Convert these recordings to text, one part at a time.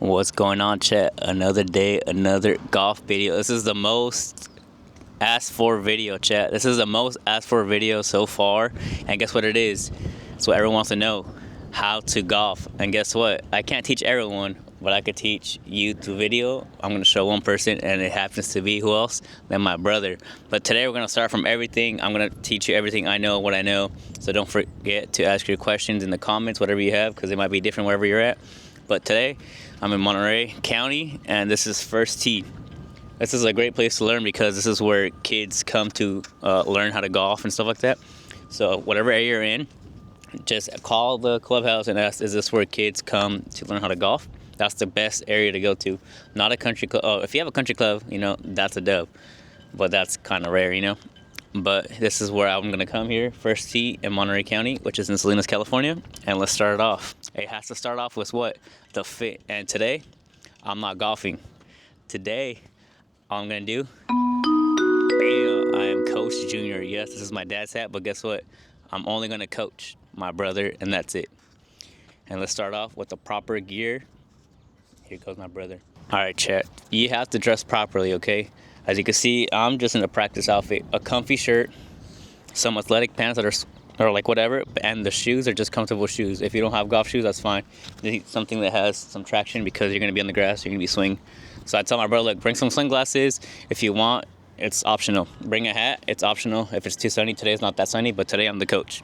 What's going on, chat? Another day, another golf video. This is the most asked for video, chat. This is the most asked for video so far. And guess what it is? It's what everyone wants to know. How to golf. And guess what? I can't teach everyone, but I could teach you through video. I'm going to show one person, and it happens to be who else? Than my brother. But today we're going to start from everything. I'm going to teach you everything I know, what I know. So don't forget to ask your questions in the comments, whatever you have, because it might be different wherever you're at. But today, I'm in Monterey County, and this is First Tee. This is a great place to learn because this is where kids come to learn how to golf and stuff like that. So whatever area you're in, just call the clubhouse and ask, is this where kids come to learn how to golf? That's the best area to go to. Not a country club. Oh, if you have a country club, you know, that's a dub. But that's kind of rare, you know. But this is where I'm going to come here, First Tee in Monterey County, which is in Salinas, California. And let's start it off. It has to start off with what? The fit. And today, I'm not golfing. Today, all I'm going to do, bam, I am Coach Junior. Yes, this is my dad's hat, but guess what? I'm only going to coach my brother, and that's it. And let's start off with the proper gear. Here goes my brother. All right, chat. You have to dress properly, okay? As you can see, I'm just in a practice outfit. A comfy shirt, some athletic pants that are like whatever, and the shoes are just comfortable shoes. If you don't have golf shoes, that's fine. You need something that has some traction because you're going to be on the grass, you're going to be swinging. So I tell my brother, look, bring some sunglasses. If you want, it's optional. Bring a hat, it's optional. If it's too sunny, today's not that sunny, but today I'm the coach.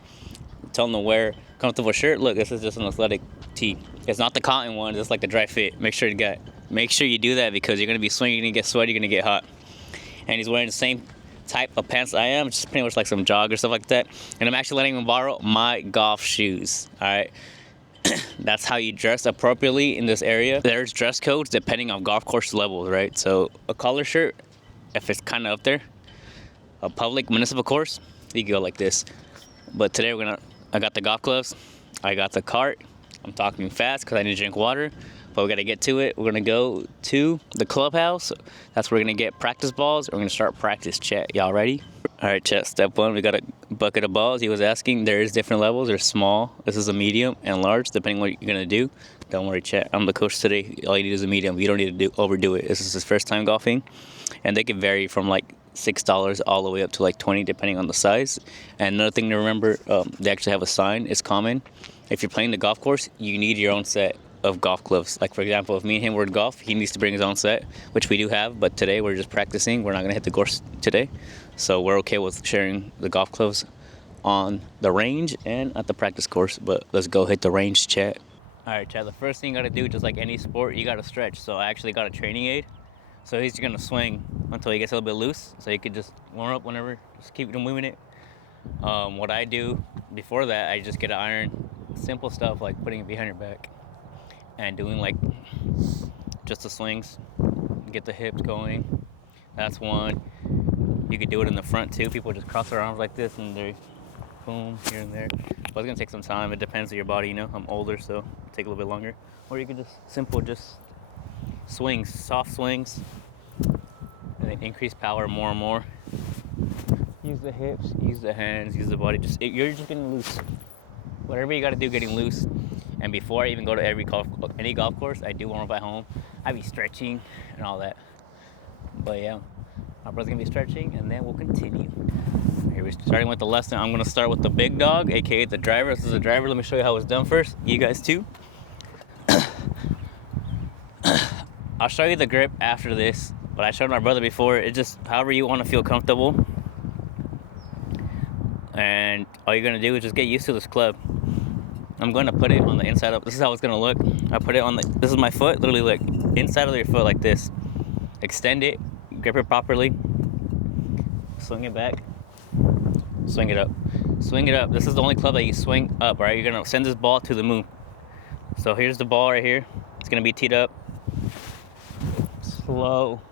Tell them to wear comfortable shirt. Look, this is just an athletic tee. It's not the cotton one, it's like the dry fit. Make sure you do that because you're going to be swinging, you're going to get sweaty, you're going to get hot. And he's wearing the same type of pants I am, just pretty much like some jog or stuff like that. And I'm actually letting him borrow my golf shoes, all right? That's how you dress appropriately in this area. There's dress codes depending on golf course levels, right? So a collar shirt, if it's kind of up there, a public municipal course, you can go like this. But today I got the golf gloves, I got the cart. I'm talking fast because I need to drink water. But we got to get to it. We're going to go to the clubhouse. That's where we're going to get practice balls. We're going to start practice, chat. Y'all ready? All right, chat. Step one, we got a bucket of balls. He was asking. There is different levels. There's small. This is a medium and large, depending what you're going to do. Don't worry, chat. I'm the coach today. All you need is a medium. You don't need to overdo it. This is his first time golfing. And they can vary from like $6 all the way up to like $20, depending on the size. And another thing to remember, they actually have a sign. It's common. If you're playing the golf course, you need your own set of golf gloves. Like for example, if me and him were to golf, he needs to bring his own set, which we do have, but today we're just practicing. We're not going to hit the course today, so we're okay with sharing the golf gloves on the range and at the practice course. But let's go hit the range, chat. All right, chat, the first thing you got to do, just like any sport, you got to stretch. So I actually got a training aid, so he's going to swing until he gets a little bit loose, so you could just warm up whenever, just keep moving it. What I do before that, I just get an iron, simple stuff like putting it behind your back and doing like just the swings, get the hips going. That's one. You could do it in the front too. People just cross their arms like this and they boom here and there. But it's gonna take some time. It depends on your body, you know. I'm older, so it'll take a little bit longer. Or you could just just swings, soft swings, and then increase power more and more. Use the hips, use the hands, use the body. You're just getting loose. Whatever you gotta do, getting loose. And before I even go to any golf course, I do warm up at home. I be stretching and all that. But yeah, my brother's gonna be stretching, and then we'll continue. Here we're starting with the lesson. I'm gonna start with the big dog, aka the driver. This is the driver. Let me show you how it's done first. You guys too. I'll show you the grip after this, but I showed my brother before. It's just however you want to feel comfortable. And all you're gonna do is just get used to this club. I'm going to put it on the inside of, this is how it's going to look. I put it on this is my foot, literally like inside of your foot like this. Extend it, grip it properly, swing it back, swing it up. Swing it up. This is the only club that you swing up, right? You're going to send this ball to the moon. So here's the ball right here. It's going to be teed up. Slow.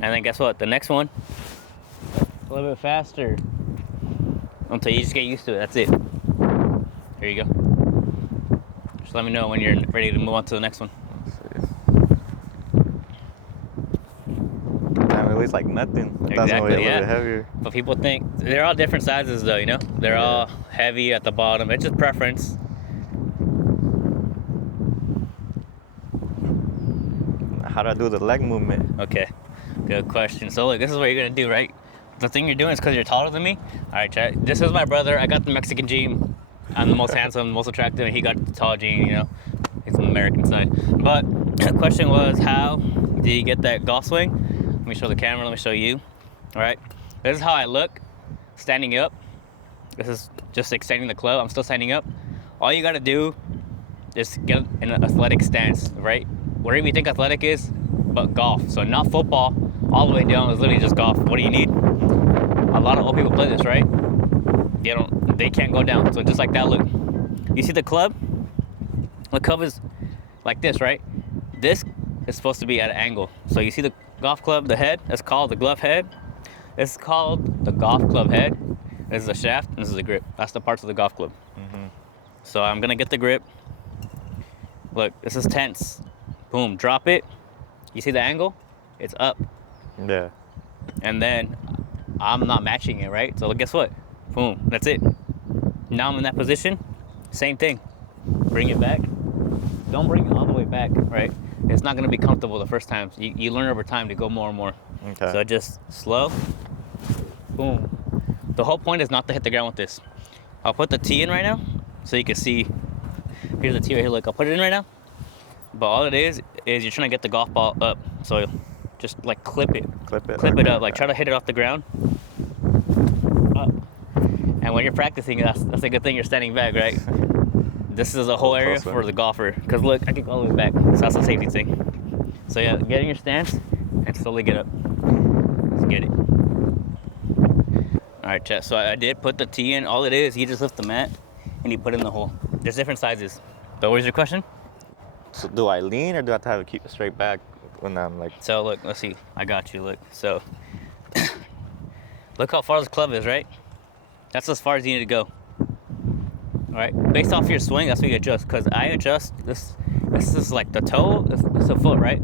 And then guess what? The next one, a little bit faster. Until you just get used to it, that's it. Here you go. Just let me know when you're ready to move on to the next one. Damn, it weighs like nothing. Exactly, a yeah. little bit heavier. But people think they're all different sizes, though. You know, they're all heavy at the bottom. It's just preference. how do I do the leg movement? Okay, good question. So look, this is what you're gonna do, right? The thing you're doing is because you're taller than me. All right, chat. This is my brother. I got the Mexican gene. I'm the most handsome, most attractive, and he got the tall gene. You know, he's on the American side. But the question was, how did you get that golf swing? Let me show the camera. Let me show you. All right, this is how I look standing up. This is just extending the club. I'm still standing up. All you gotta do is get in an athletic stance, right? Whatever you think athletic is, but golf. So not football, all the way down is literally just golf. What do you need? A lot of old people play this, right? They can't go down. So just like that, look. You see the club? The club is like this, right? This is supposed to be at an angle. So you see the golf club, the head, it's called the glove head. It's called the golf club head. This is the shaft, and this is the grip. That's the parts of the golf club. So I'm gonna get the grip. Look, this is tense. Boom, drop it. You see the angle? It's up. Yeah. And then I'm not matching it, right? So guess what? Boom, that's it. Now I'm in that position. Same thing. Bring it back. Don't bring it all the way back, right? It's not gonna be comfortable the first time. You learn over time to go more and more. Okay. So just slow. Boom. The whole point is not to hit the ground with this. I'll put the tee in right now so you can see. Here's the tee right here. Look, I'll put it in right now. But all it is you're trying to get the golf ball up. So just like clip it. Clip it. Clip it up. Like try to hit it off the ground. Up. And when you're practicing, that's a good thing you're standing back, right? This is a whole area for the golfer. Because look, I can go all the way back. So that's a safety thing. So yeah, get in your stance and slowly get up. Let's get it. All right, chat. So I did put the tee in. All it is, you just lift the mat and you put it in the hole. There's different sizes. But what was your question? So do I lean or do I have to have it keep straight back when I'm like? So look, let's see. I got you. Look. So look how far this club is, right? That's as far as you need to go. All right. Based off your swing, that's what you adjust. Cause I adjust this. This is like the toe. This is a foot, right?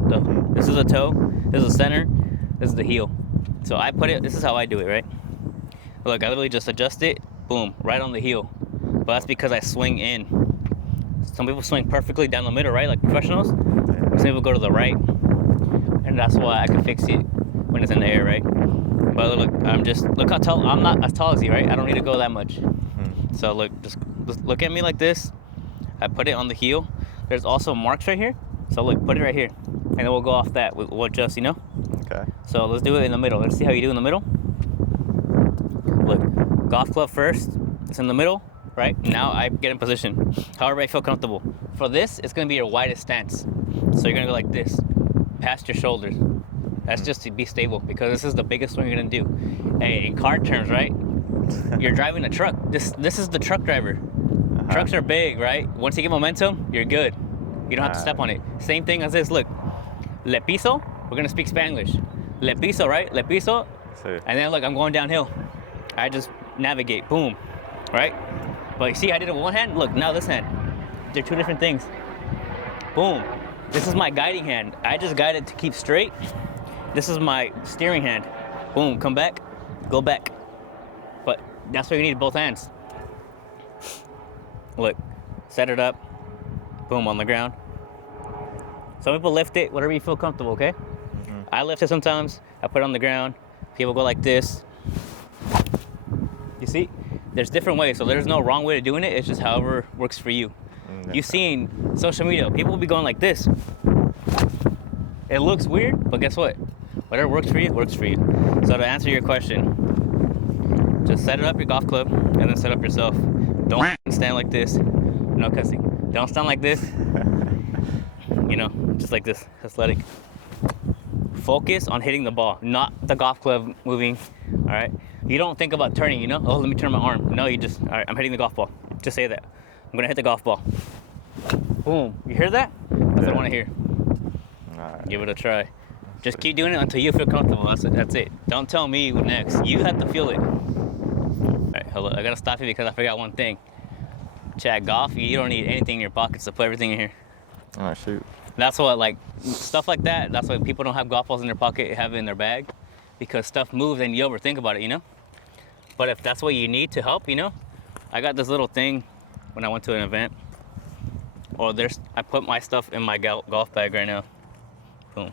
This is a toe. This is the center. This is the heel. So I put it. This is how I do it, right? Look, I literally just adjust it. Boom, right on the heel. But that's because I swing in. Some people swing perfectly down the middle, right? Like professionals. Some people go to the right. And that's why I can fix it when it's in the air, right? But look how tall. I'm not as tall as you, right? I don't need to go that much. So look, just look at me like this. I put it on the heel. There's also marks right here. So look, put it right here. And then we'll go off that. We'll adjust, you know? Okay. So let's do it in the middle. Let's see how you do in the middle. Look, golf club first. It's in the middle. Right? Now I get in position. However I feel comfortable. For this, it's going to be your widest stance. So you're going to go like this. Past your shoulders. That's just to be stable because this is the biggest swing you're going to do. Hey, in car terms, right? You're driving a truck. This is the truck driver. Trucks are big, right? Once you get momentum, you're good. You don't have to step on it. Same thing as this. Look. Le piso. We're going to speak Spanglish. Le piso, right? Le piso. And then look, I'm going downhill. I just navigate. Boom. Right? But you see, I did it with one hand. Look, now this hand. They're two different things. Boom. This is my guiding hand. I just guide it to keep straight. This is my steering hand. Boom, come back, go back. But that's what you need, both hands. Look, set it up. Boom, on the ground. Some people lift it, whatever you feel comfortable, okay? I lift it sometimes. I put it on the ground. People go like this. You see? There's different ways, so there's no wrong way of doing it. It's just however works for you. You've seen social media. People will be going like this. It looks weird, but guess what? Whatever works for you, works for you. So to answer your question, just set it up your golf club and then set up yourself. Don't stand like this. No cussing. Don't stand like this. You know, just like this, athletic. Focus on hitting the ball, not the golf club moving, all right? You don't think about turning, you know? Oh, let me turn my arm. No, you just, all right, I'm hitting the golf ball. Just say that. I'm gonna hit the golf ball. Boom. You hear that? That's what I wanna hear. All right. Give it a try. Just keep doing it until you feel comfortable. That's it. Don't tell me what next. You have to feel it. All right, hold on. I gotta stop you because I forgot one thing. Chat, golf, you don't need anything in your pockets to put everything in here. Oh, shoot. That's what, like, stuff like that, that's why people don't have golf balls in their pocket, have it in their bag, because stuff moves and you overthink about it, you know? But if that's what you need to help, you know? I got this little thing when I went to an event, or I put my stuff in my golf bag right now. Boom.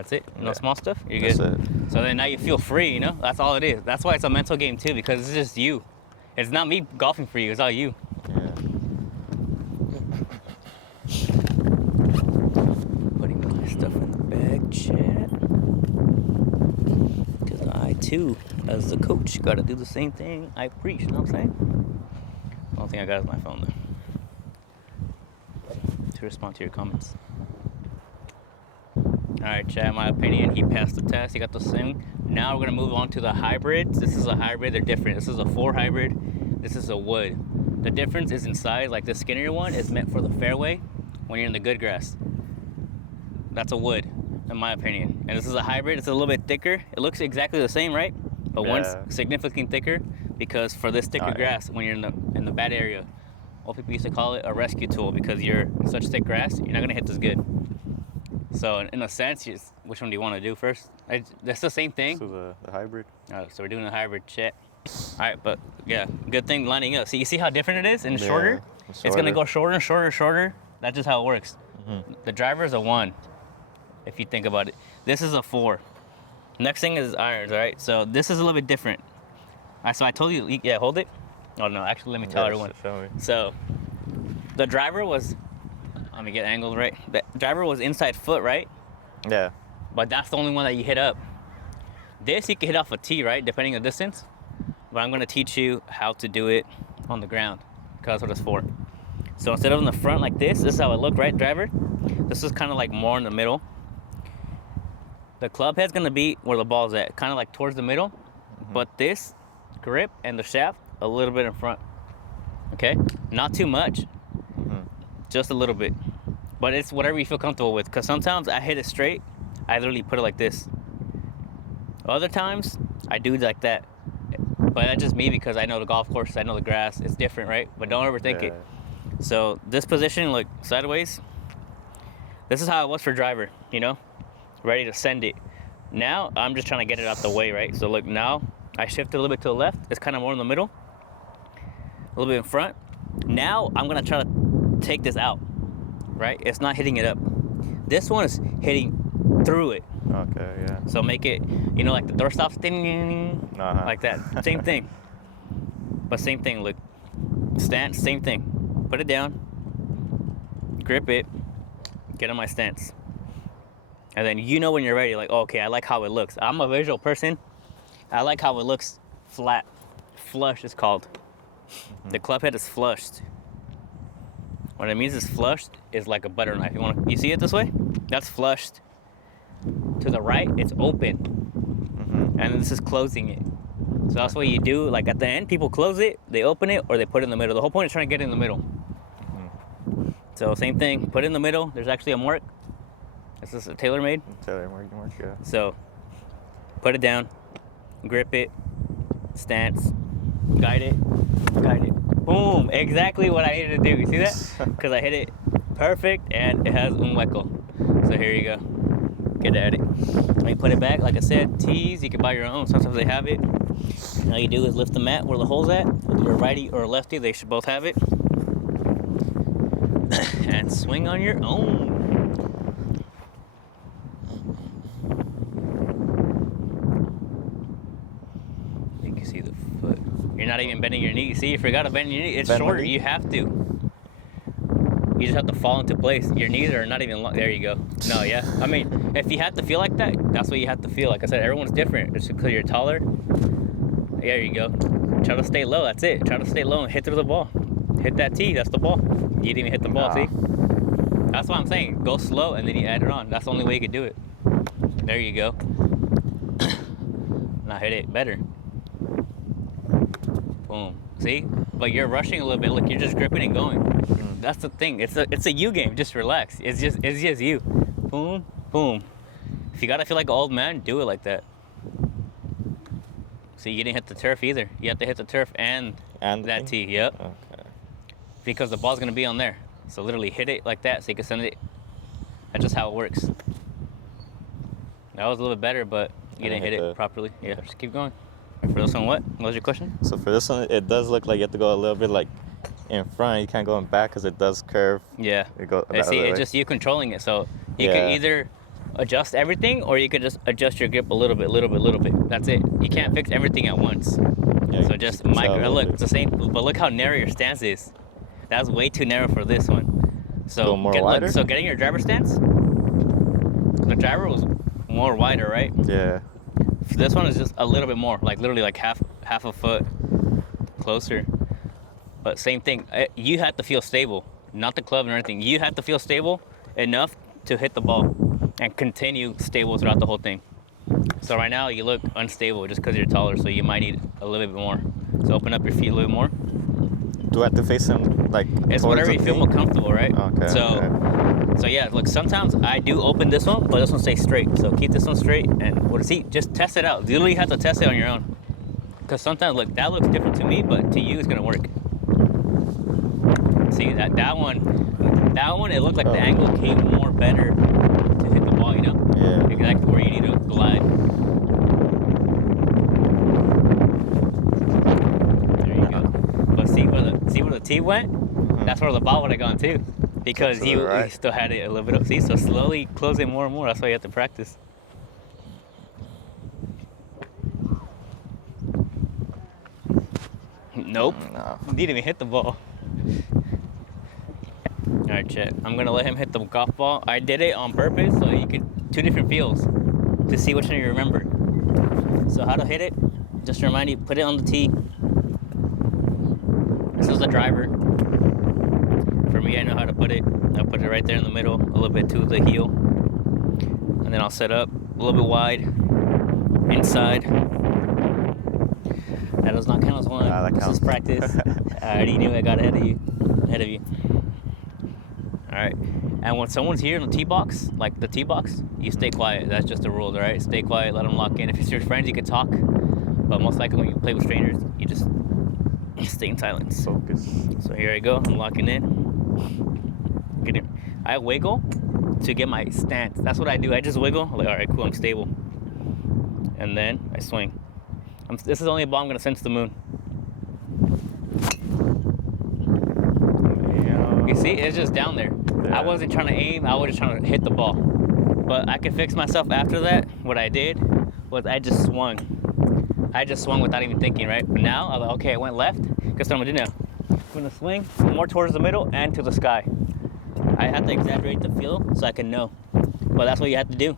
That's it. No Yeah. small stuff. You're That's good. it. So then now you feel free. You know, that's all it is. That's why it's a mental game too, because it's just you. It's not me golfing for you. It's all you. Yeah. Putting my stuff in the bag, chat. Because I too, as the coach, gotta do the same thing I preach. You know what I'm saying? The only thing I got is my phone though. To respond to your comments. Alright, chat, my opinion, he passed the test, he got the swing. Now we're gonna move on to the hybrids. This is a hybrid, they're different. This is a 4 hybrid, this is a wood. The difference is in size, like the skinnier one is meant for the fairway when you're in the good grass. That's a wood, in my opinion. And this is a hybrid, it's a little bit thicker. It looks exactly the same, right? But one's significantly thicker because for this thicker grass, when you're in the bad area, old people used to call it a rescue tool because you're in such thick grass, you're not gonna hit this good. So in a sense, which one do you want to do first? That's the same thing. So the hybrid. Alright, so we're doing the hybrid chat. Alright, but yeah, good thing lining up. See, you see how different it is? And shorter? It's gonna go shorter, shorter, shorter. That's just how it works. Mm-hmm. The driver is a 1, if you think about it. This is a 4. Next thing is irons, alright? So this is a little bit different. Alright, so I told you, yeah, hold it. Oh no, actually let me tell everyone. So the driver was, let me get angled right. The driver was inside foot, right? Yeah. But that's the only one that you hit up. This you can hit off a tee, right? Depending on distance. But I'm gonna teach you how to do it on the ground, because that's what it's for. So instead of in the front like this is how it looked, right, driver? This is kind of like more in the middle. The club head's gonna be where the ball's at, kind of like towards the middle. Mm-hmm. But this grip and the shaft a little bit in front. Okay? Not too much. Mm-hmm. Just a little bit. But it's whatever you feel comfortable with. Because sometimes I hit it straight, I literally put it like this. Other times, I do like that. But that's just me because I know the golf course, I know the grass. It's different, right? But don't overthink it. So this position, look, sideways. This is how it was for driver, you know? Ready to send it. Now, I'm just trying to get it out the way, right? So look, now, I shifted a little bit to the left. It's kind of more in the middle. A little bit in front. Now, I'm going to try to take this out. Right? It's not hitting it up. This one is hitting through it. Okay, yeah. So make it, you know, like the doorstop thing, like that. Same thing. But same thing, look. Stance, same thing. Put it down. Grip it. Get on my stance. And then you know when you're ready, like, oh, okay, I like how it looks. I'm a visual person. I like how it looks flat. Flush is called. Mm-hmm. The club head is flushed. What it means is flushed is like a butter knife. You see it this way? That's flushed. To the right, it's open. Mm-hmm. And this is closing it. So that's what you do. Like at the end, people close it, they open it, or they put it in the middle. The whole point is trying to get it in the middle. Mm-hmm. So same thing, put it in the middle. There's actually a mark. This is a tailor-made. Tailor-mark, yeah. So put it down, grip it, stance, guide it. Boom, exactly what I needed to do. You see that? Because I hit it perfect and it has un hueco. So here you go. Get at it. When you put it back, like I said, tees, you can buy your own. Sometimes they have it. All you do is lift the mat where the hole's at. Whether you're righty or lefty, they should both have it. And swing on your own. You can see the foot. You're not even bending your knee. See, you forgot to bend your knee. It's shorter. You have to. You just have to fall into place. Your knees are not even long. There you go. No, yeah. I mean, if you have to feel like that, that's what you have to feel. Like I said, everyone's different. Just because you're taller. There you go. Try to stay low. That's it. Try to stay low and hit through the ball. Hit that tee. That's the ball. You didn't even hit the ball, see? That's what I'm saying. Go slow and then you add it on. That's the only way you can do it. There you go. Now hit it better. Boom. See? But you're rushing a little bit. Look, you're just gripping and going. That's the thing. It's a you game. Just relax. It's just you. Boom, boom. If you gotta feel like an old man, do it like that. See, you didn't hit the turf either. You have to hit the turf and that tee. Yep. Okay. Because the ball's gonna be on there. So literally hit it like that so you can send it. That's just how it works. That was a little bit better, but you didn't hit it properly. Yeah, just keep going. For this one, what was your question? So for this one, it does look like you have to go a little bit like in front. You can't go in back because it does curve. Yeah. It goes See, it's just you controlling it. So you can either adjust everything, or you could just adjust your grip a little bit. That's it. You can't fix everything at once. Yeah, So you just can tell a micro. little Look, bit. it's the same. But look how narrow your stance is. That's way too narrow for this one. So Go more wider? Look, so getting your driver stance. The driver was more wider, right? Yeah. This one is just a little bit more, like literally like half a foot closer. But same thing. You have to feel stable, not the club or anything. You have to feel stable enough to hit the ball and continue stable throughout the whole thing. So right now you look unstable just because you're taller, so you might need a little bit more. So open up your feet a little bit more. Do I have to face him like? It's towards whatever the you feel tee? more comfortable, right? Okay. So yeah, look, sometimes I do open this one, but this one stays straight. So keep this one straight, and see, just test it out. You literally have to test it on your own. Because sometimes, look, that looks different to me, but to you, it's gonna work. See that one, it looked like the angle came more better to hit the ball. You know? Yeah. Exactly where you need to glide. There you go. But see where the tee went? Mm-hmm. That's where the ball would have gone too. Because To the you right. still had it a little bit up. See, so slowly close it more and more. That's why you have to practice. Nope. No. He didn't even hit the ball. Alright, Chet. I'm gonna let him hit the golf ball. I did it on purpose so you could two different feels to see which one you remember. So how to hit it? Just to remind you, put it on the tee. This is the driver. For me, I know how to put it. I'll put it right there in the middle, a little bit to the heel. And then I'll set up a little bit wide, inside. That does not count as one. That This counts. is practice. I already knew I got ahead of you. All right. And when someone's here in the tee box, like the tee box, you stay quiet. That's just the rules, all right? Stay quiet, let them lock in. If it's your friends, you can talk. But most likely when you play with strangers, you just stay in silence. Focus. So here I go. I'm locking in. Get it. I wiggle to get my stance. That's what I do. I just wiggle. I'm like, all right, cool. I'm stable. And then I swing. This is only a ball I'm gonna send to the moon. You see, it's just down there. Yeah. I wasn't trying to aim. I was just trying to hit the ball. But I could fix myself after that. What I did was I just swung. I just swung without even thinking, right? But now I'm like, okay, I went left. Guess what I'm gonna do now? I'm gonna swing more towards the middle and to the sky. I have to exaggerate the feel so I can know. But that's what you have to do.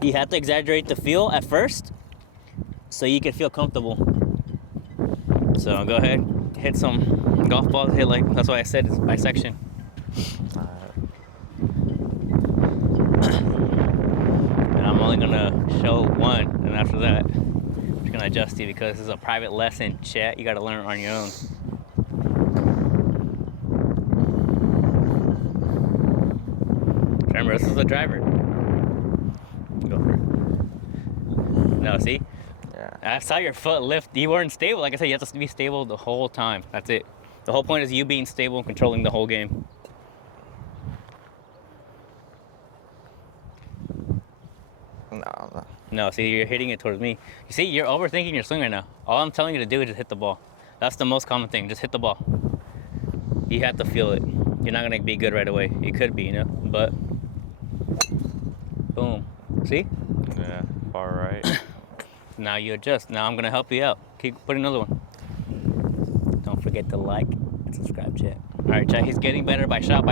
You have to exaggerate the feel at first so you can feel comfortable. So go ahead, hit some golf balls. Hit like, that's why I said it's by section. And I'm only gonna show one, and after that, I'm just gonna adjust you because this is a private lesson, chat. You gotta learn on your own. Remember, this is the driver. Go for it. No, see? Yeah. I saw your foot lift. You weren't stable. Like I said, you have to be stable the whole time. That's it. The whole point is you being stable and controlling the whole game. No. No, see, you're hitting it towards me. You see, you're overthinking your swing right now. All I'm telling you to do is just hit the ball. That's the most common thing. Just hit the ball. You have to feel it. You're not gonna be good right away. You could be, you know, but boom. See? Yeah. Far right. Now you adjust. Now I'm gonna help you out. Keep putting another one. Don't forget to like and subscribe, chat. All right, chat. He's getting better by shot.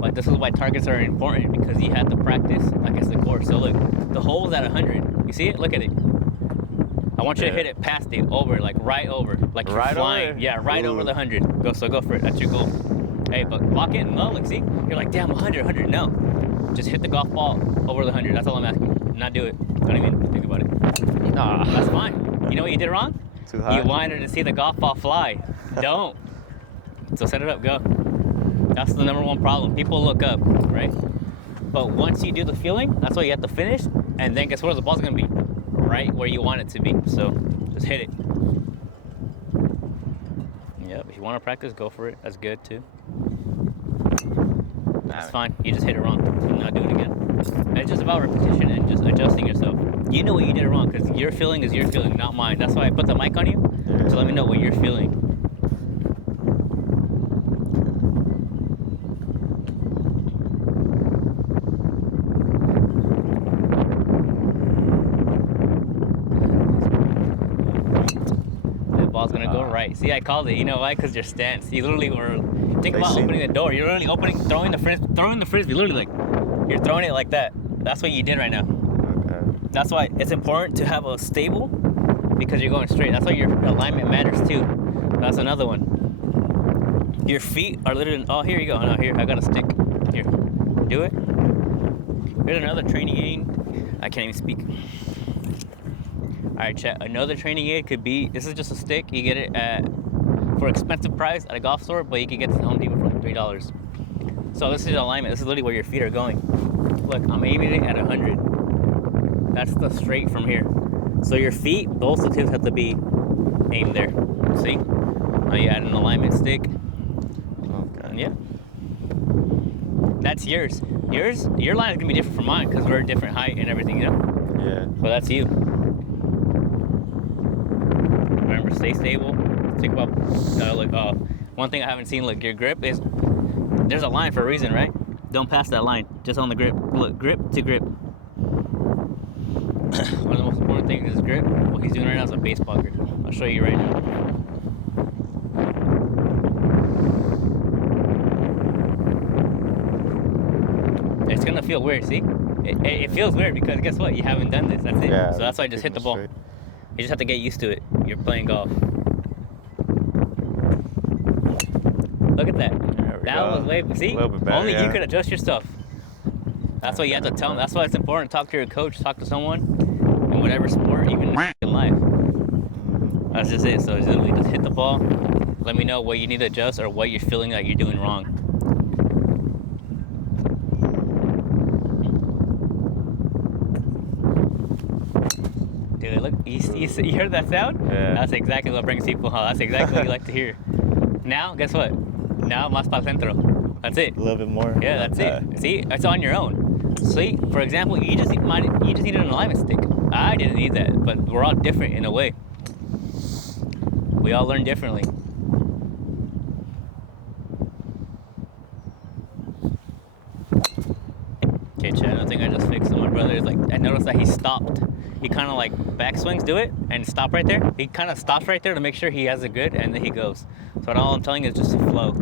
But this is why targets are important, because you have to practice against the course. So look, the hole is at 100. You see it? Look at it. I want you to hit it past it, over, like right over, like you're Right flying. over? Yeah, right over Ooh. the 100. Go for it. That's your goal. Hey, but lock in. No, look, see? You're like, damn, 100. No, just hit the golf ball over the 100. That's all I'm asking. Not do it. Don't even think about it. Nah. That's fine. You know what you did wrong? Too high. You wanted to see the golf ball fly. Don't. So set it up. Go. That's the number one problem. People look up, right? But once you do the feeling, that's why you have to finish. And then guess where the ball's gonna be? Right where you want it to be. So just hit it. Yep. If you want to practice, go for it. That's good too. That's fine. You just hit it wrong. So not do it again. It's just about repetition and just adjusting yourself. You know what you did wrong, because your feeling is your feeling, not mine. That's why I put the mic on you to let me know what you're feeling. right. See, I called it. You know why? Because your stance. You literally were. Think about Facing. opening the door. You're literally throwing the frisbee. Literally, like you're throwing it like that. That's what you did right now. Okay. That's why it's important to have a stable, because you're going straight. That's why your alignment matters too. That's another one. Your feet are literally. Oh, here you go. No, here I got a stick. Here, do it. Here's another training aid. I can't even speak. All right, chat. Another training aid could be. This is just a stick. You get it for expensive price at a golf store, but you can get this at Home Depot for like $3. So this is alignment. This is literally where your feet are going. Look, I'm aiming it at 100. That's the straight from here. So your feet, both the tips have to be aimed there. See? Now you add an alignment stick. Okay. And yeah. That's yours. Your line is gonna be different from mine because we're a different height and everything, you know? Yeah. But that's you. Remember, stay stable. Think about one thing I haven't seen. Look, your grip is. There's a line for a reason, right? Don't pass that line. Just on the grip. Look, grip to grip. One of the most important things is grip. What he's doing right now is a baseball grip. I'll show you right now. It's gonna feel weird, see? It feels weird because guess what? You haven't done this. That's it. Yeah, so that's why I just hit the ball. straight. You just have to get used to it. You're playing golf. Look at that. That was way. See? A little bit better, Only yeah. you could adjust your stuff. That's why you have to tell them. That's why it's important to talk to your coach, talk to someone in whatever sport, even in life. That's just it. So literally just hit the ball. Let me know what you need to adjust or what you're feeling like you're doing wrong. Dude, look, you heard that sound? Yeah. That's exactly what brings people home. That's exactly what you like to hear. Now, guess what? Now, más para centro. That's it. A little bit more. Yeah, that's it. See, it's on your own. See, for example, you just needed an alignment stick. I didn't need that, but we're all different in a way. We all learn differently. Okay, Chad, another thing I just fixed on my brother is like I noticed that he stopped. He kind of like backswings, do it, and stop right there. He kind of stops right there to make sure he has it good, and then he goes. So all I'm telling you is just to flow.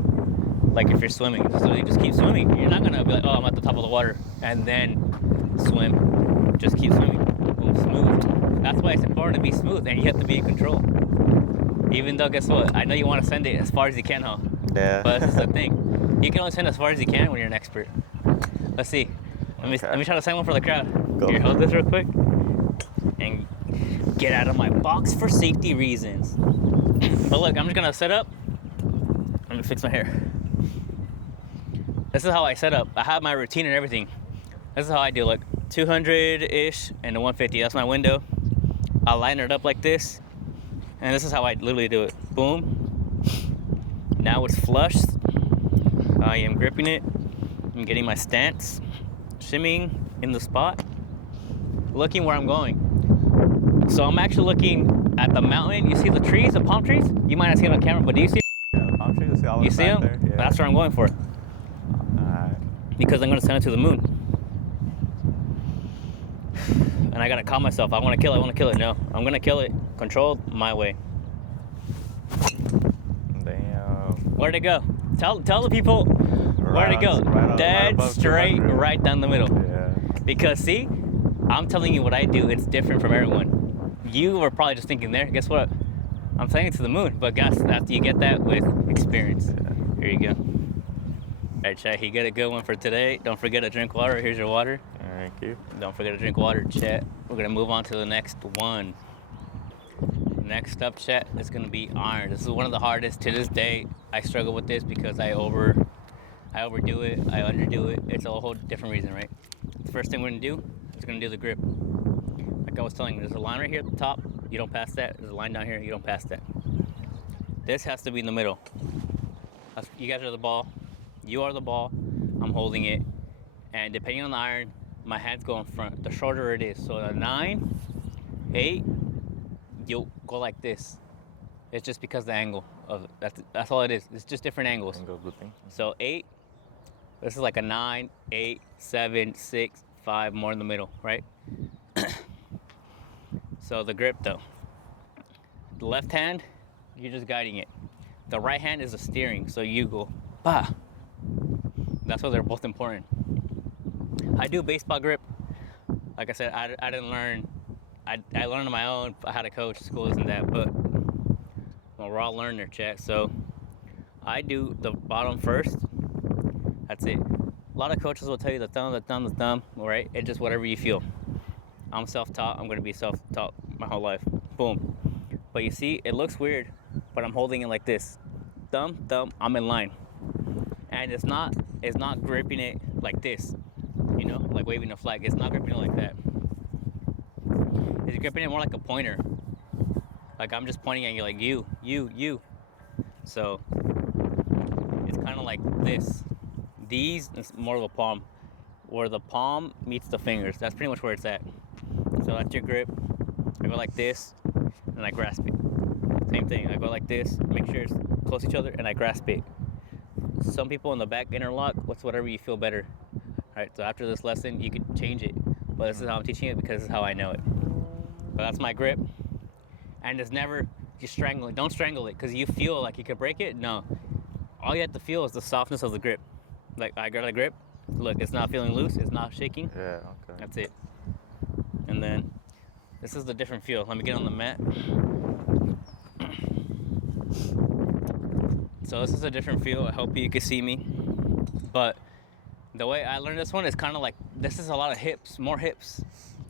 Like if you're swimming, just keep swimming. You're not gonna be like, oh, I'm at the top of the water, and then swim. Just keep swimming. Boom, smooth. That's why it's important to be smooth, and you have to be in control. Even though, guess what? I know you want to send it as far as you can, huh? Yeah. But this is the thing. You can only send as far as you can when you're an expert. Let's see. Let me try to send one for the crowd. Go. Here, hold this real quick. And get out of my box for safety reasons. But look, I'm just gonna set up. I'm gonna fix my hair. This is how I set up. I have my routine and everything. This is how I do, like 200-ish and a 150. That's my window. I'll line it up like this. And this is how I literally do it. Boom. Now it's flushed. I am gripping it. I'm getting my stance. Shimmying in the spot. Looking where I'm going. So I'm actually looking at the mountain. You see the trees, the palm trees? You might not see it on camera, but do you see? Yeah, the palm trees. You see them? There. Yeah. That's where I'm going for. Alright. Because I'm going to send it to the moon. And I got to calm myself. I want to kill it. No, I'm going to kill it. Controlled my way. Damn. Where'd it go? Tell the people where'd it go. Dead straight, right down the middle. Yeah. Because see, I'm telling you what I do. It's different from everyone. You were probably just thinking there. Guess what? I'm saying it to the moon. But guess after you get that with experience. Yeah. Here you go. All right, chat. You get a good one for today. Don't forget to drink water. Here's your water. Thank you. Don't forget to drink water, chat. We're gonna move on to the next one. Next up, chat, is gonna be iron. This is one of the hardest to this day. I struggle with this because I overdo it, I underdo it. It's a whole different reason, right? The first thing we're gonna do is gonna do the grip. Like I was telling you, there's a line right here at the top. You don't pass that. There's a line down here. You don't pass that. This has to be in the middle. You guys are the ball. You are the ball. I'm holding it. And depending on the iron, my hands go in front. The shorter it is. So a 9, 8, you'll go like this. It's just because the angle of it. That's all it is. It's just different angles. Angle looping. So 8, this is like a 9, 8, 7, 6, 5, more in the middle, right? So the grip though. The left hand you're just guiding it. The right hand is the steering, so you go, bah. That's why they're both important. I do baseball grip. Like I said, I didn't learn. I learned on my own. I had a coach, schools and that, but well, we're all learning, chat. So I do the bottom first. That's it. A lot of coaches will tell you the thumb, right? It's just whatever you feel. I'm self-taught. I'm going to be self-taught my whole life. Boom. But you see, it looks weird, but I'm holding it like this. Thumb, I'm in line. And it's not gripping it like this, you know, like waving a flag. It's not gripping it like that. It's gripping it more like a pointer. Like I'm just pointing at you like you. So it's kind of like this. These is more of a palm, where the palm meets the fingers. That's pretty much where it's at. So that's your grip. I go like this, and I grasp it. Same thing. I go like this, make sure it's close to each other, and I grasp it. Some people in the back interlock. Whatever you feel better. All right. So after this lesson, you can change it. But this is how I'm teaching it because this is how I know it. But that's my grip. And it's never just strangle it. Don't strangle it because you feel like you could break it. No. All you have to feel is the softness of the grip. Like I got a grip. Look, it's not feeling loose. It's not shaking. Yeah, okay. That's it. And then this is the different feel. Let me get on the mat. So this is a different feel. I hope you can see me. But the way I learned this one is kind of like, this is a lot of hips, more hips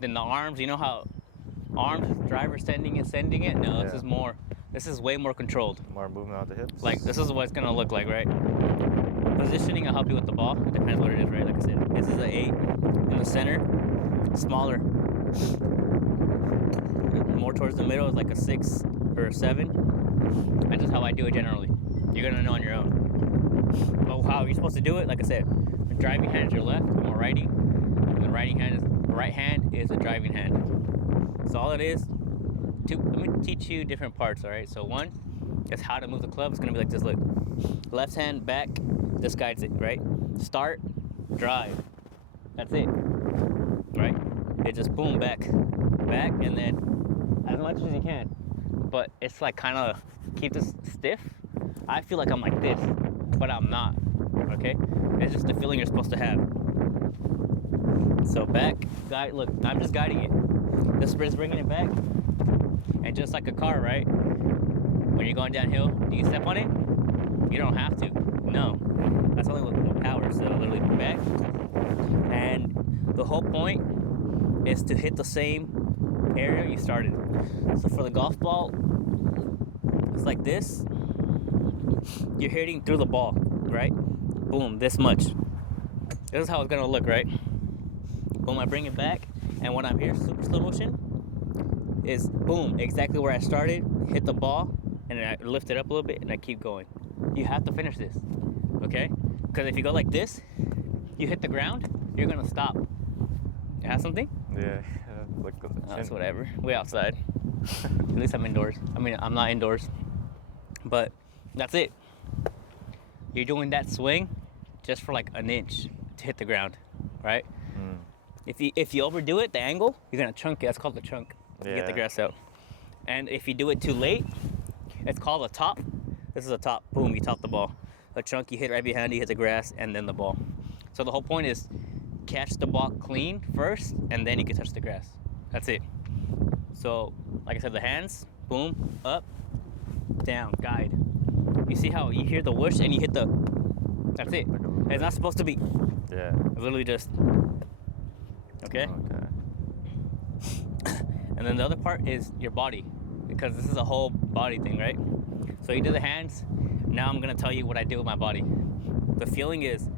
than the arms. You know how arms is driver sending it? No, Yeah. This is way more controlled. More movement of the hips. Like this is what it's gonna look like, right? Positioning will help you with the ball. It depends what it is, right? Like I said, this is an 8 in the center, smaller. More towards the middle is like a 6 or a 7. That's just how I do it generally. You're gonna know on your own. But how you're supposed to do it, like I said, the driving hand is your left, I'm a righty, and the right hand is a driving hand. So all it is, let me teach you different parts, all right? So one is how to move the club. It's gonna be like this, look. Left hand back, this guides it, right? Start, drive. That's it, right? It just boom, back, and then as much as you can. But it's like kind of keep this stiff. I feel like I'm like this, but I'm not, okay? It's just the feeling you're supposed to have. So back, guide, look, I'm just guiding it. This is bringing it back. And just like a car, right? When you're going downhill, do you step on it? You don't have to. No. That's only with power. So literally back. And the whole point is to hit the same area you started. So for the golf ball, it's like this. You're hitting through the ball, right? Boom, this much. This is how it's gonna look, right? Boom, I bring it back, and when I'm here, super slow motion, is boom, exactly where I started, hit the ball, and then I lift it up a little bit, and I keep going. You have to finish this, okay? Because if you go like this, you hit the ground, you're gonna stop. You have something? Yeah, like that's whatever. We outside. At least I'm indoors. I mean, I'm not indoors, but that's it. You're doing that swing just for like an inch to hit the ground, right? Mm. If you overdo it, the angle, you're gonna chunk it. That's called the chunk. Yeah. You get the grass out. And if you do it too late, it's called a top. This is a top. Boom, you top the ball. A chunk, you hit right behind you, hit the grass, and then the ball. So the whole point is catch the ball clean first, and then you can touch the grass. That's it. So, like I said, the hands, boom, up, down, guide. You see how you hear the whoosh and you hit the, that's it. It's not supposed to be. Yeah. It's literally just, okay? And then the other part is your body, because this is a whole body thing, right? So you do the hands. Now I'm gonna tell you what I do with my body. The feeling is,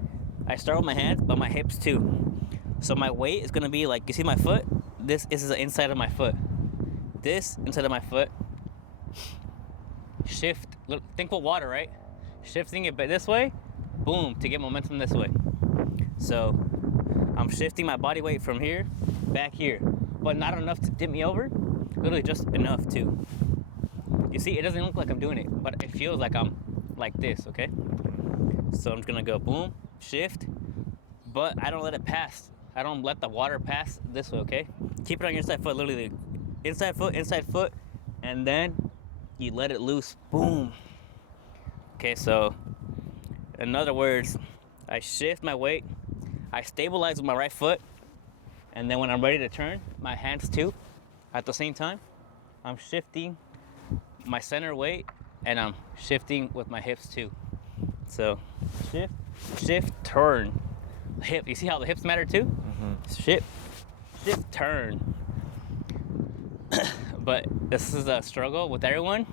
I start with my hands, but my hips too. So my weight is gonna be like, you see my foot? This is the inside of my foot. This inside of my foot. Shift, think with water, right? Shifting it this way, boom, to get momentum this way. So I'm shifting my body weight from here, back here, but not enough to tip me over, literally just enough to. You see, it doesn't look like I'm doing it, but it feels like I'm like this, okay? So I'm just gonna go boom, shift, but I don't let it pass. I don't let the water pass this way, okay? Keep it on your inside foot, literally inside foot, and then you let it loose, boom. Okay, so in other words, I shift my weight, I stabilize with my right foot, and then when I'm ready to turn, my hands too, at the same time, I'm shifting my center weight and I'm shifting with my hips too. So shift, turn. Hip, you see how the hips matter too? Shift, turn. But this is a struggle with everyone,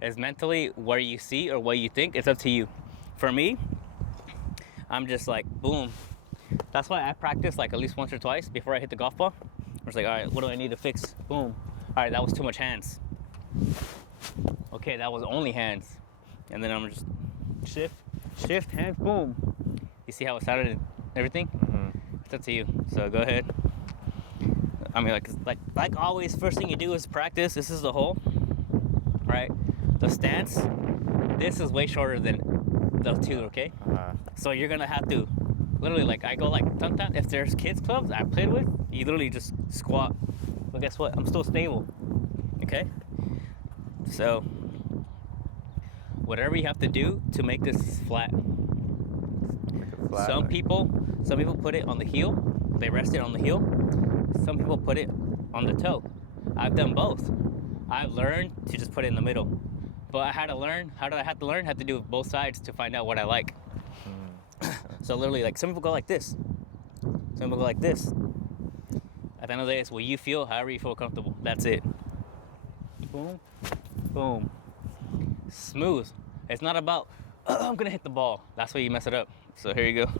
is mentally where you see or what you think. It's up to you. For me, I'm just like, boom. That's why I practice like at least once or twice before I hit the golf ball. I was like, all right, what do I need to fix? Boom. All right, that was too much hands. Okay, that was only hands. And then I'm just shift, hands, boom. You see how it sounded and everything? It's up to you. So go ahead. I mean, like always, first thing you do is practice. This is the hole, right? The stance, this is way shorter than the two, okay? So you're gonna have to literally, like, I go like sometimes if there's kids clubs I played with, you literally just squat. But guess what? I'm still stable. Okay? So whatever you have to do to make this flat. Some people put it on the heel. They rest it on the heel. Some people put it on the toe. I've done both. I've learned to just put it in the middle. But I had to learn. How did I have to learn? I had to do both sides to find out what I like. So literally, like, some people go like this. Some people go like this. At the end of the day, it's what you feel, however you feel comfortable. That's it. Boom, boom. Smooth. It's not about, oh, I'm gonna hit the ball. That's where you mess it up. So here you go.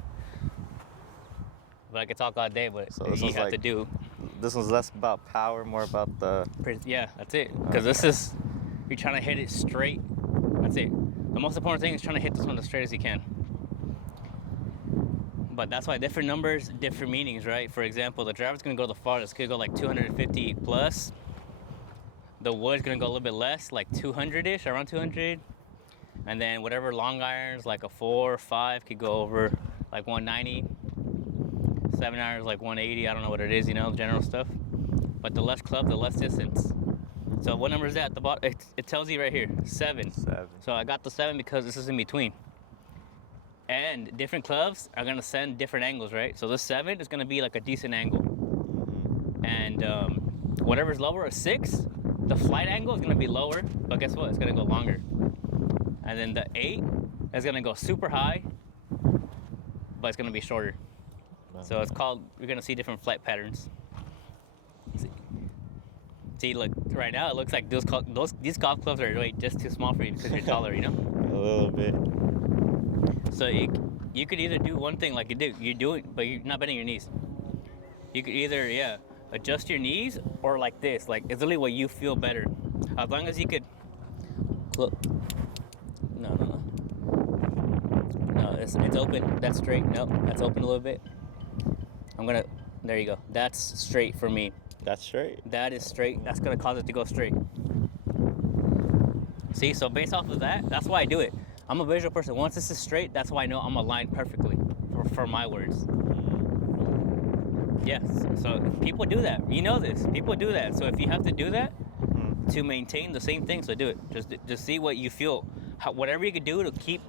But I could talk all day, but so you have to do. This one's less about power, more about the. Yeah, that's it. Because this is, you're trying to hit it straight. That's it. The most important thing is trying to hit this one as straight as you can. But that's why different numbers, different meanings, right? For example, the driver's gonna go the farthest. Could go like 250 plus. The wood's gonna go a little bit less, like 200-ish, around 200. And then whatever long irons, like a 4 or 5, could go over like 190. 7 irons, like 180. I don't know what it is, general stuff. But the less club, the less distance. So what number is that at the bottom? It tells you right here, 7. So I got the 7 because this is in between. And different clubs are gonna send different angles, right? So this 7 is gonna be like a decent angle. And whatever's lower, a 6, the flight angle is gonna be lower, but guess what? It's gonna go longer. And then the 8 is gonna go super high, but it's gonna be shorter. So it's called, you're gonna see different flight patterns. See, look, right now it looks like these golf clubs are way just too small for you because you're taller, A little bit. So you could either do one thing like you do it, but you're not bending your knees. You could either, adjust your knees or like this. Like, it's literally what you feel better. As long as you could, look. No, it's open. That's straight. No, that's open a little bit. There you go. That's straight for me. That's straight? That is straight. That's gonna cause it to go straight. See, so based off of that, that's why I do it. I'm a visual person. Once this is straight, that's why I know I'm aligned perfectly for my words. Yes, so people do that. You know this. People do that. So if you have to do that to maintain the same thing, so do it. Just see what you feel. Whatever you could do to keep,